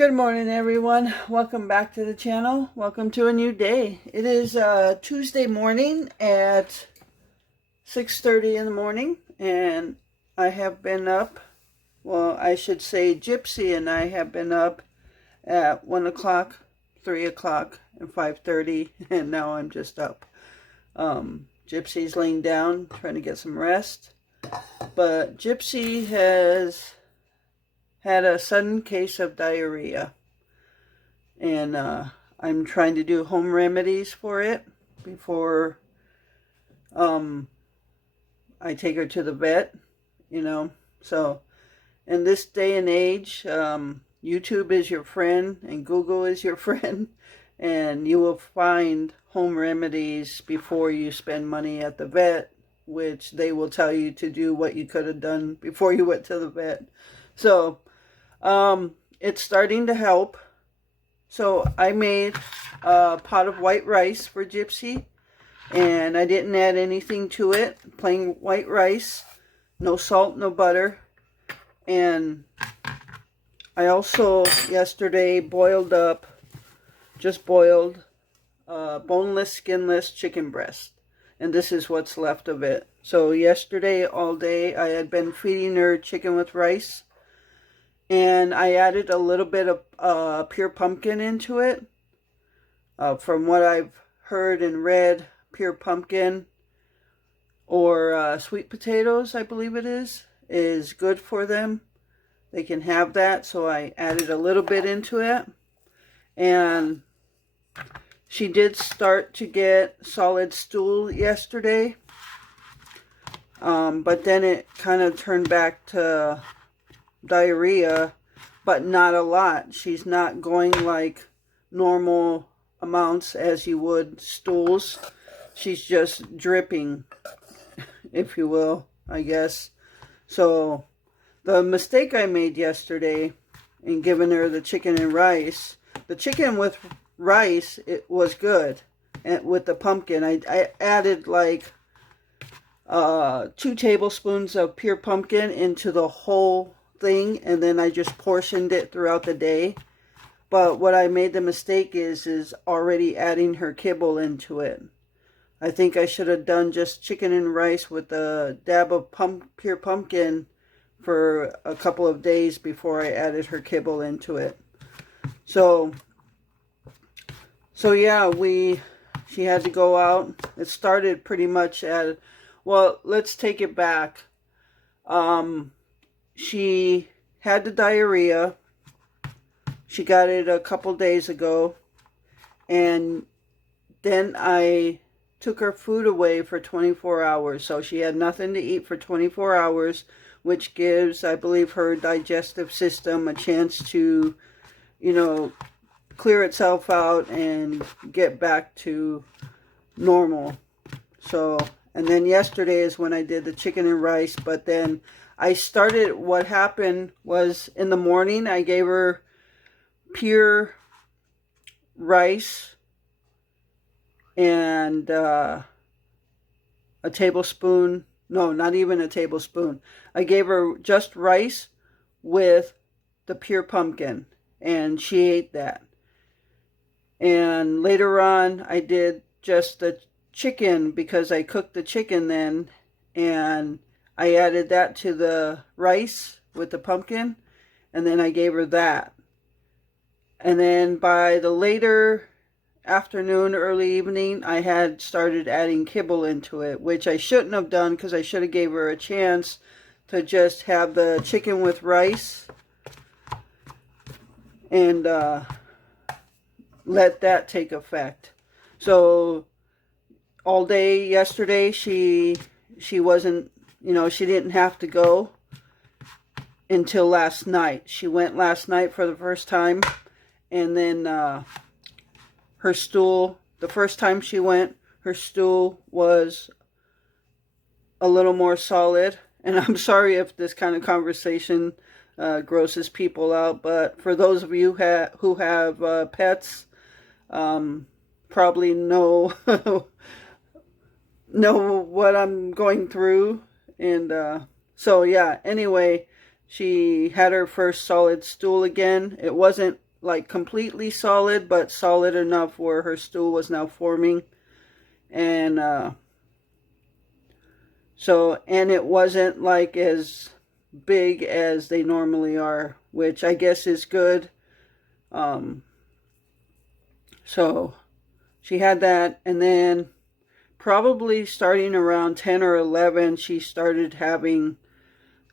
Good morning, everyone. Welcome back to the channel. Welcome to a new day. It is Tuesday morning at 6:30 in the morning, and I have been up. Well, I should say Gypsy and I have been up at 1 o'clock, 3 o'clock, and 5:30, and now I'm just up. Gypsy's laying down, trying to get some rest. But Gypsy has had a sudden case of diarrhea, and I'm trying to do home remedies for it before I take her to the vet, So in this day and age, YouTube is your friend and Google is your friend, and you will find home remedies before you spend money at the vet, which they will tell you to do what you could have done before you went to the vet. So it's starting to help. So I made a pot of white rice for Gypsy, and I didn't add anything to it. Plain white rice, no salt, no butter. And I also yesterday boiled boneless, skinless chicken breast. And this is what's left of it. So yesterday all day I had been feeding her chicken with rice. And I added a little bit of pure pumpkin into it. From what I've heard and read, pure pumpkin or sweet potatoes, I believe it is good for them. They can have that. So I added a little bit into it. And she did start to get solid stool yesterday. But then it kind of turned back to diarrhea, but not a lot. She's not going like normal amounts as you would stools. She's just dripping, if you will, I guess. So the mistake I made yesterday in giving her the chicken and rice, the chicken with rice, it was good. And with the pumpkin, I added like 2 tablespoons of pure pumpkin into the whole thing, and then I just portioned it throughout the day. But what I made the mistake is already adding her kibble into it. I think I should have done just chicken and rice with a dab of pure pumpkin for a couple of days before I added her kibble into it. So yeah, she had to go out. It started pretty much well, let's take it back. She had the diarrhea. She got it a couple days ago. And then I took her food away for 24 hours. So she had nothing to eat for 24 hours, which gives, I believe, her digestive system a chance to, clear itself out and get back to normal. So, and then yesterday is when I did the chicken and rice, but then what happened was in the morning, I gave her pure rice and a tablespoon, no, not even a tablespoon. I gave her just rice with the pure pumpkin, and she ate that. And later on, I did just the chicken because I cooked the chicken then, and I added that to the rice with the pumpkin, and then I gave her that. And then by the later afternoon, early evening, I had started adding kibble into it, which I shouldn't have done because I should have gave her a chance to just have the chicken with rice and let that take effect. So all day yesterday, she wasn't, she didn't have to go until last night. She went last night for the first time, and then her stool, the first time she went, her stool was a little more solid. And I'm sorry if this kind of conversation grosses people out, but for those of you who have pets, probably know what I'm going through. And so yeah, anyway, she had her first solid stool again. It wasn't like completely solid, but solid enough where her stool was now forming. And and it wasn't like as big as they normally are, which I guess is good. So she had that, and then probably starting around 10 or 11, she started having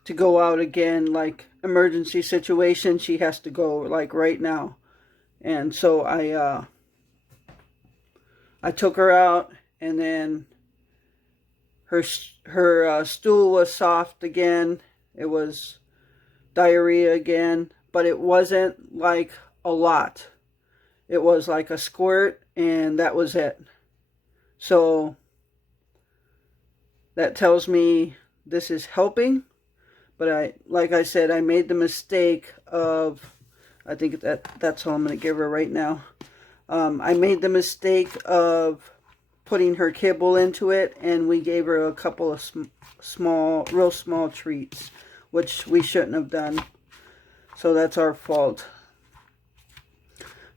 to go out again, like emergency situation. She has to go like right now. And so I took her out, and then her stool was soft again. It was diarrhea again, but it wasn't like a lot. It was like a squirt, and that was it. So that tells me this is helping. But like I said, I made the mistake of, I think that's all I'm going to give her right now. I made the mistake of putting her kibble into it, and we gave her a couple of real small treats, which we shouldn't have done. So that's our fault.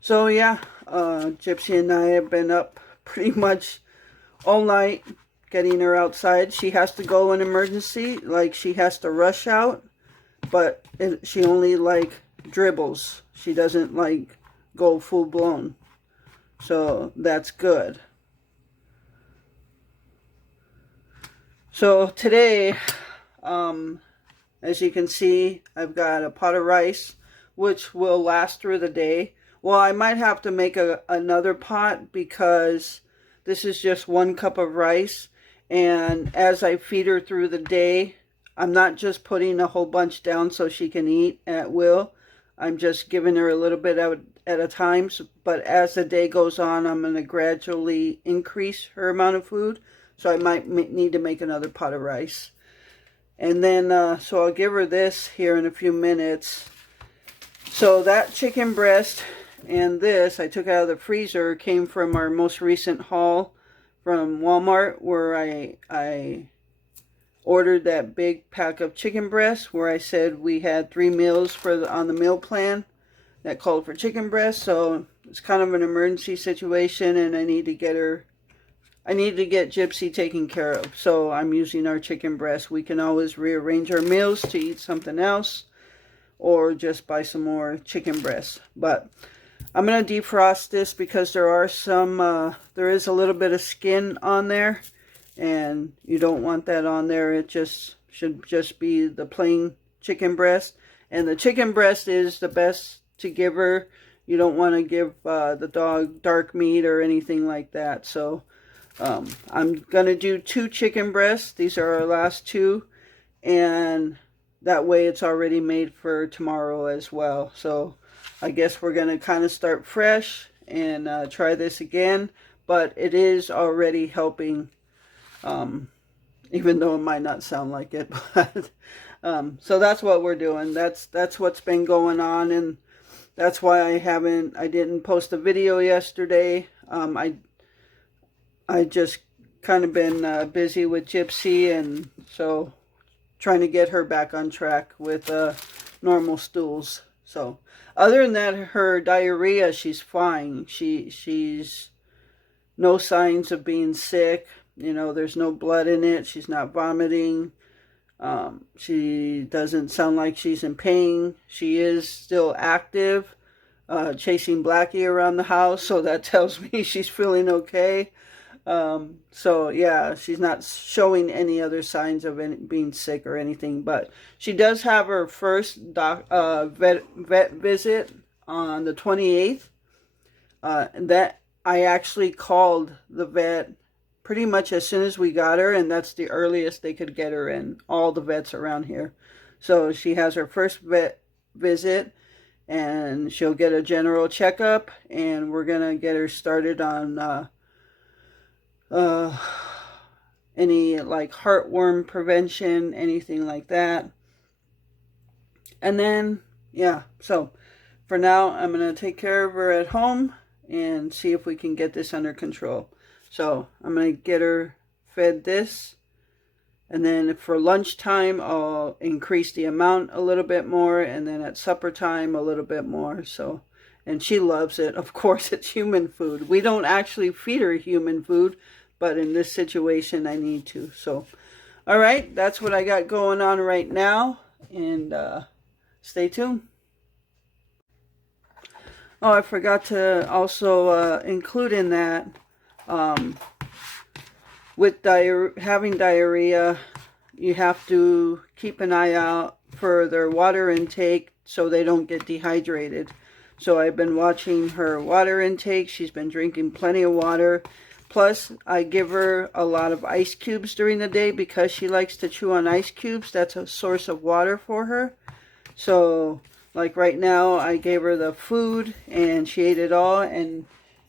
So yeah, Gypsy and I have been up pretty much all night getting her outside. She has to go in emergency, like she has to rush out, but she only like dribbles. She doesn't like go full blown. So that's good. So today, as you can see, I've got a pot of rice, which will last through the day. Well, I might have to make another pot because this is just 1 cup of rice. And as I feed her through the day, I'm not just putting a whole bunch down so she can eat at will. I'm just giving her a little bit at a time. But as the day goes on, I'm going to gradually increase her amount of food. So I might need to make another pot of rice. And then, so I'll give her this here in a few minutes. So that chicken breast and this I took out of the freezer came from our most recent haul from Walmart, where I ordered that big pack of chicken breasts, where I said we had 3 meals on the meal plan that called for chicken breast. So it's kind of an emergency situation, and I need to get Gypsy taken care of. So I'm using our chicken breast. We can always rearrange our meals to eat something else, or just buy some more chicken breasts. But I'm going to defrost this because there is a little bit of skin on there, and you don't want that on there. It should just be the plain chicken breast. And the chicken breast is the best to give her. You don't want to give the dog dark meat or anything like that. So I'm going to do 2 chicken breasts. These are our last 2. And that way it's already made for tomorrow as well. So I guess we're going to kind of start fresh and try this again. But it is already helping, even though it might not sound like it. But so that's what we're doing. That's what's been going on, and that's why I didn't post a video yesterday. I just kind of been busy with Gypsy, and so trying to get her back on track with normal stools. So other than that, her diarrhea, she's fine. She's no signs of being sick. You know, there's no blood in it. She's not vomiting. She doesn't sound like she's in pain. She is still active, chasing Blackie around the house. So that tells me she's feeling okay. So yeah, she's not showing any other signs of being sick or anything, but she does have her first vet visit on the 28th. That I actually called the vet pretty much as soon as we got her, and that's the earliest they could get her in, all the vets around here. So she has her first vet visit, and she'll get a general checkup, and we're gonna get her started on any like heartworm prevention, anything like that. And then yeah, so for now I'm gonna take care of her at home and see if we can get this under control. So I'm gonna get her fed this, and then for lunchtime I'll increase the amount a little bit more, and then at supper time a little bit more. So, and she loves it. Of course, it's human food. We don't actually feed her human food, but in this situation, I need to. So, all right, that's what I got going on right now, and stay tuned. Oh, I forgot to also include in that, with having diarrhea, you have to keep an eye out for their water intake so they don't get dehydrated. So I've been watching her water intake. She's been drinking plenty of water. Plus, I give her a lot of ice cubes during the day because she likes to chew on ice cubes. That's a source of water for her. So, like right now, I gave her the food and she ate it all, and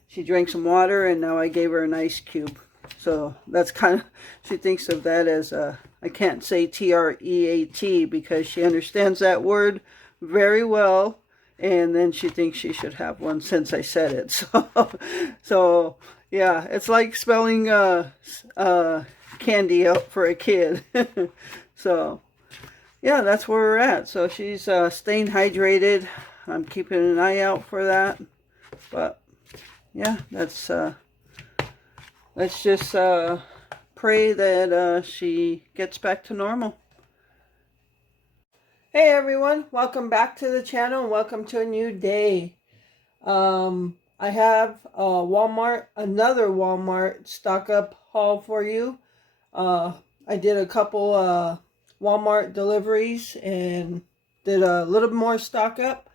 she drank some water, and now I gave her an ice cube. So that's kind of, she thinks of that as I can't say T-R-E-A-T because she understands that word very well, and then she thinks she should have one since I said it. So yeah, it's like spelling candy out for a kid. So yeah, that's where we're at. So she's staying hydrated. I'm keeping an eye out for that. But yeah, that's let's just pray that she gets back to normal. Hey everyone, welcome back to the channel and welcome to a new day. I have another Walmart stock up haul for you. I did a couple Walmart deliveries and did a little more stock up.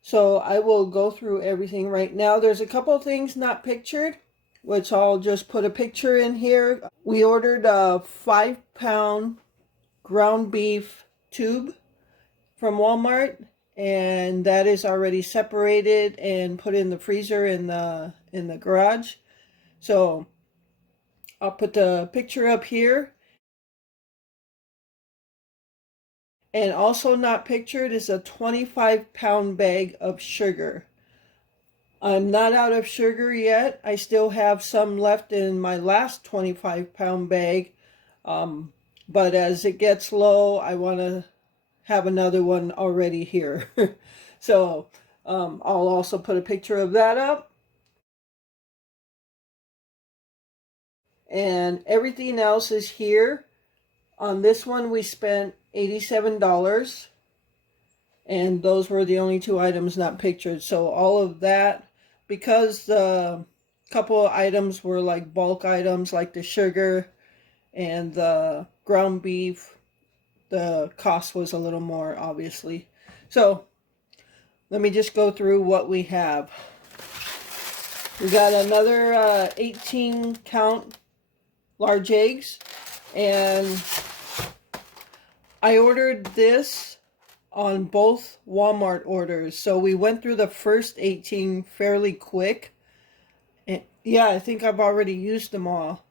So I will go through everything right now. There's a couple things not pictured, which I'll just put a picture in here. We ordered a 5-pound ground beef tube from Walmart, and that is already separated and put in the freezer in the garage. So I'll put the picture up here. And also not pictured is a 25-pound bag of sugar. I'm not out of sugar yet. I still have some left in my last 25-pound bag. But as it gets low, I want to have another one already here. So I'll also put a picture of that up. And everything else is here. On this one, we spent $87. And those were the only two items not pictured. So all of that, because the couple of items were like bulk items, like the sugar and the ground beef, the cost was a little more, obviously. So let me just go through what we have. We got another 18 count large eggs, and I ordered this on both Walmart orders. So we went through the first 18 fairly quick. And yeah, I think I've already used them all.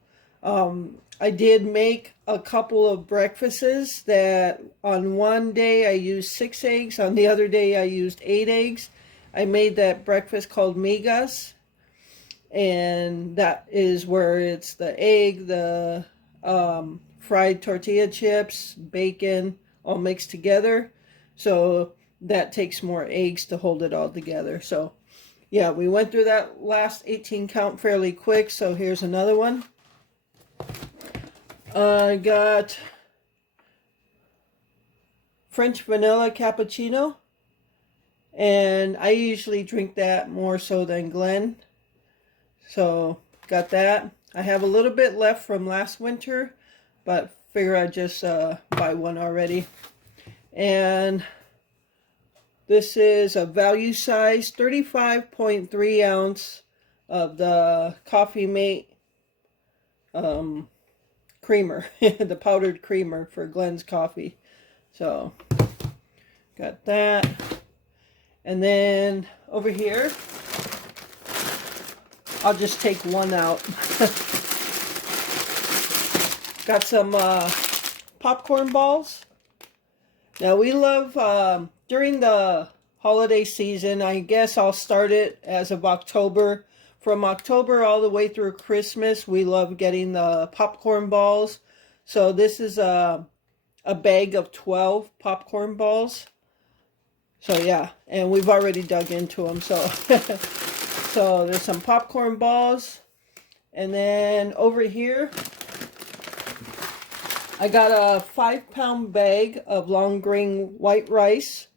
I did make a couple of breakfasts that on one day I used 6 eggs. On the other day I used 8 eggs. I made that breakfast called migas. And that is where it's the egg, the fried tortilla chips, bacon, all mixed together. So that takes more eggs to hold it all together. So yeah, we went through that last 18 count fairly quick. So here's another one. I got French vanilla cappuccino. And I usually drink that more so than Glen. So got that. I have a little bit left from last winter, but figure I'd just buy one already. And this is a value size 35.3 ounce of the Coffee Mate creamer, the powdered creamer for Glen's coffee. So got that. And then over here, I'll just take one out. Got some popcorn balls. Now we love, during the holiday season, I guess I'll start it as of October. From October all the way through Christmas, we love getting the popcorn balls. So this is a bag of 12 popcorn balls. So yeah, and we've already dug into them. So so there's some popcorn balls, and then over here I got a 5-pound bag of long grain white rice,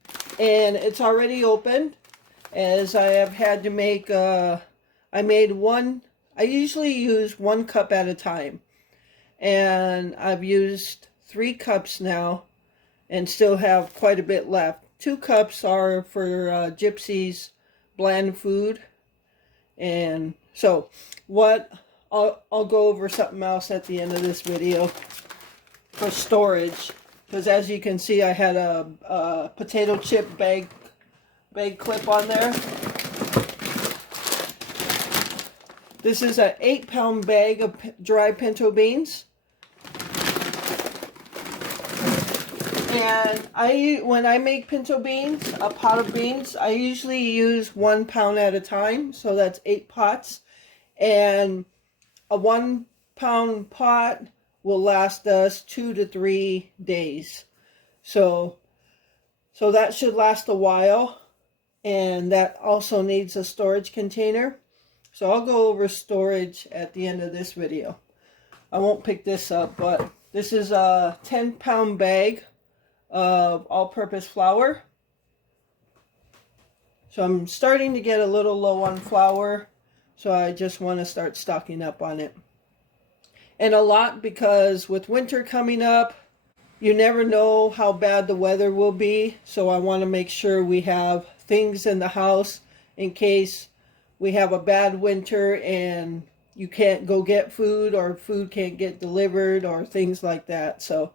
and it's already opened, as I have had to make I made one. I usually use 1 cup at a time, and I've used 3 cups now and still have quite a bit left. 2 cups are for Gypsy's bland food. And so what I'll go over something else at the end of this video for storage, because as you can see I had a potato chip bag clip on there. This is an 8-pound bag of dry pinto beans. And when I make pinto beans, a pot of beans, I usually use 1 pound at a time. So that's 8 pots. And a 1 pound pot will last us 2 to 3 days. So that should last a while. And that also needs a storage container. So I'll go over storage at the end of this video. I won't pick this up, but this is a 10-pound bag of all-purpose flour. So I'm starting to get a little low on flour, so I just want to start stocking up on it. And a lot, because with winter coming up, you never know how bad the weather will be, so I want to make sure we have things in the house in case we have a bad winter and you can't go get food, or food can't get delivered, or things like that. So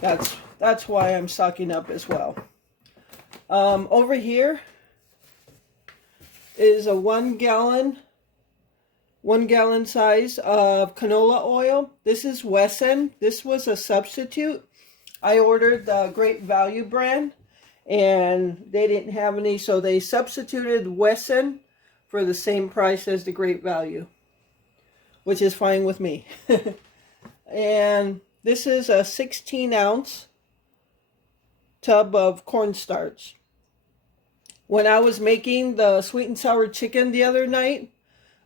that's why I'm stocking up as well. Over here is a 1 gallon size of canola oil. This is Wesson. This was a substitute. I ordered the Great Value brand, and they didn't have any, so they substituted Wesson for the same price as the Great Value, which is fine with me. And this is a 16-ounce tub of cornstarch. When I was making the sweet and sour chicken the other night,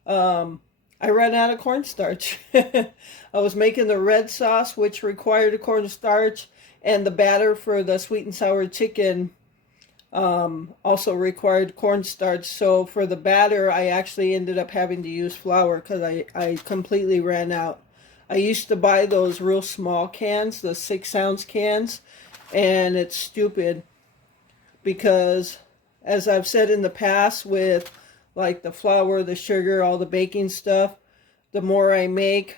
I ran out of cornstarch. I was making the red sauce, which required a cornstarch, and the batter for the sweet and sour chicken also required cornstarch. So for the batter, I actually ended up having to use flour because I completely ran out. I used to buy those real small cans, the 6-ounce cans, and it's stupid because, as I've said in the past, with like the flour, the sugar, all the baking stuff, the more I make,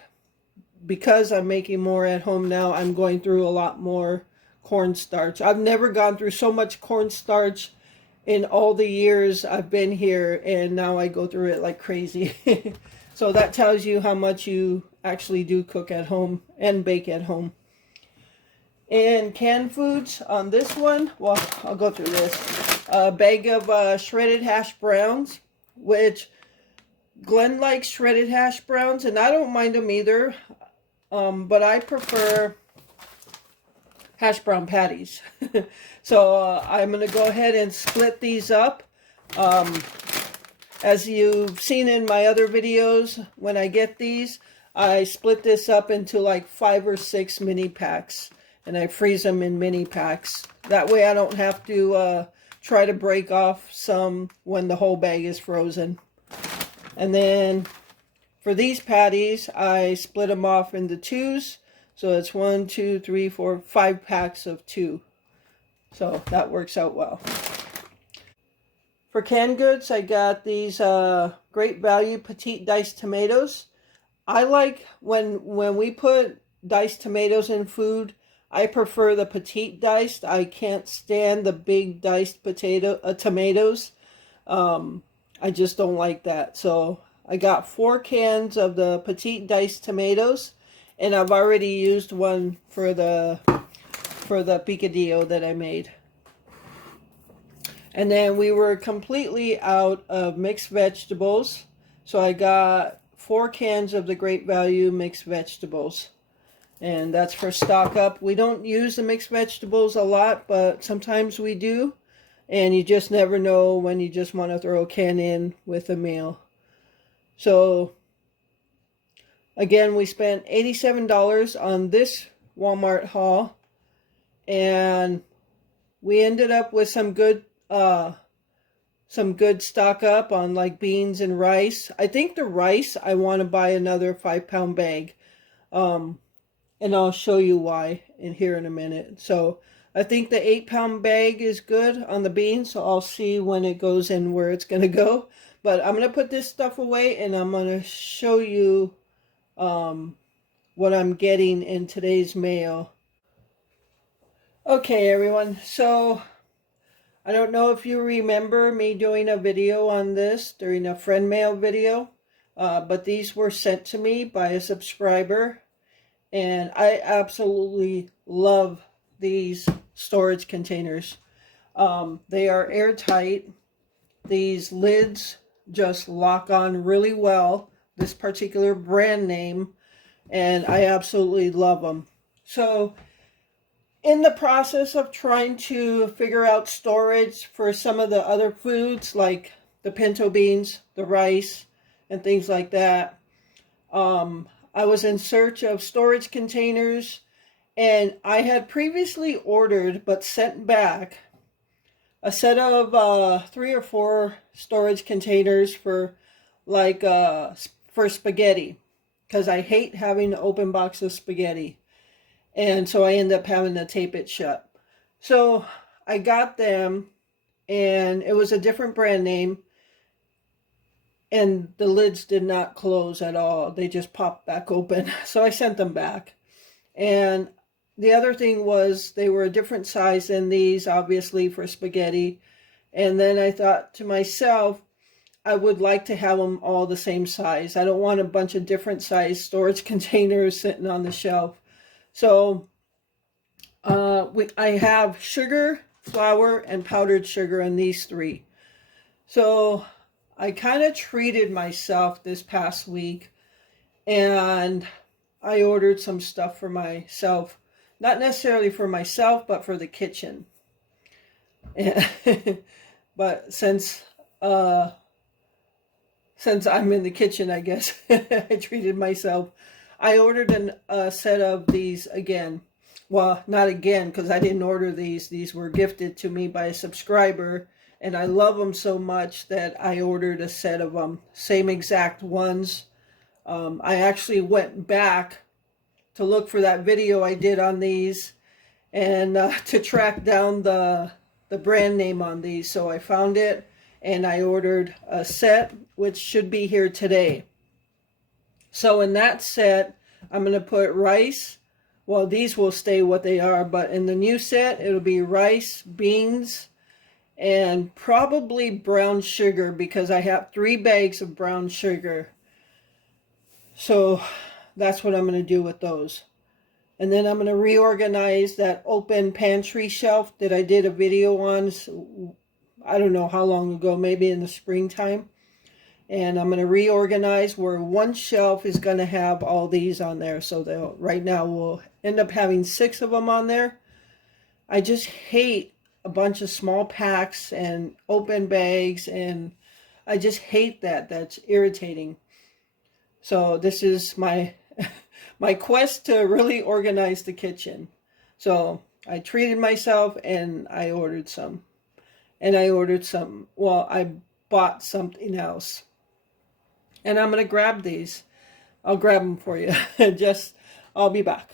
because I'm making more at home now, I'm going through a lot more cornstarch. I've never gone through so much cornstarch in all the years I've been here, and now I go through it like crazy. So that tells you how much you actually do cook at home and bake at home. And canned foods on this one, well, I'll go through this. A bag of shredded hash browns, which Glenn likes shredded hash browns, and I don't mind them either, but I prefer hash brown patties. So I'm going to go ahead and split these up. As you've seen in my other videos, when I get these, I split this up into like 5 or 6 mini packs, and I freeze them in mini packs. That way I don't have to try to break off some when the whole bag is frozen. And then for these patties, I split them off into 2s. So it's 1, 2, 3, 4, 5 packs of 2. So that works out well. For canned goods, I got these Great Value petite diced tomatoes. I like when we put diced tomatoes in food, I prefer the petite diced. I can't stand the big diced tomatoes. I just don't like that. So I got 4 cans of the petite diced tomatoes, and I've already used one for the picadillo that I made. And then we were completely out of mixed vegetables, so I got 4 cans of the Great Value mixed vegetables, and that's for stock up. We don't use the mixed vegetables a lot, but sometimes we do. And you just never know when you just want to throw a can in with a meal. So again, we spent $87 on this Walmart haul, and we ended up with some good stock up on like beans and rice. I think the rice, I want to buy another 5-pound bag. And I'll show you why in here in a minute. So I think the 8-pound bag is good on the beans. So I'll see when it goes in where it's going to go. But I'm going to put this stuff away, and I'm going to show you what I'm getting in today's mail. Okay, everyone. So I don't know if you remember me doing a video on this during a friend mail video. But these were sent to me by a subscriber. And I absolutely love these storage containers. They are airtight. These lids just lock on really well. This particular brand name. And I absolutely love them. So in the process of trying to figure out storage for some of the other foods, like the pinto beans, the rice, and things like that, I was in search of storage containers, and I had previously ordered but sent back a set of 3 or 4 storage containers for like for spaghetti, because I hate having an open box of spaghetti, and so I end up having to tape it shut. So I got them, and it was a different brand name. And the lids did not close at all. They just popped back open. So I sent them back. And the other thing was they were a different size than these, obviously, for spaghetti. And then I thought to myself, I would like to have them all the same size. I don't want a bunch of different size storage containers sitting on the shelf. So I have sugar, flour, and powdered sugar in these 3. So I kind of treated myself this past week, and I ordered some stuff for myself. Not necessarily for myself, but for the kitchen. But since I'm in the kitchen, I guess, I treated myself. I ordered a set of these again. Well, not again, because I didn't order these. These were gifted to me by a subscriber. And I love them so much that I ordered a set of them, same exact ones. I actually went back to look for that video I did on these, and to track down the brand name on these. So I found it, and I ordered a set, which should be here today. So in that set, I'm going to put rice. Well, these will stay what they are, but in the new set, it'll be rice, beans, and probably brown sugar, because I have 3 bags of brown sugar. So that's what I'm going to do with those. And then I'm going to reorganize that open pantry shelf that I did a video on, I don't know how long ago, maybe in the springtime. And I'm going to reorganize where one shelf is going to have all these on there. So right now we'll end up having 6 of them on there. I just hate a bunch of small packs and open bags, and I just hate that. That's irritating. So this is my my quest to really organize the kitchen. So I treated myself, and I ordered some. And I ordered some, well, I bought something else. And I'm going to grab these. I'll grab them for you. I'll be back.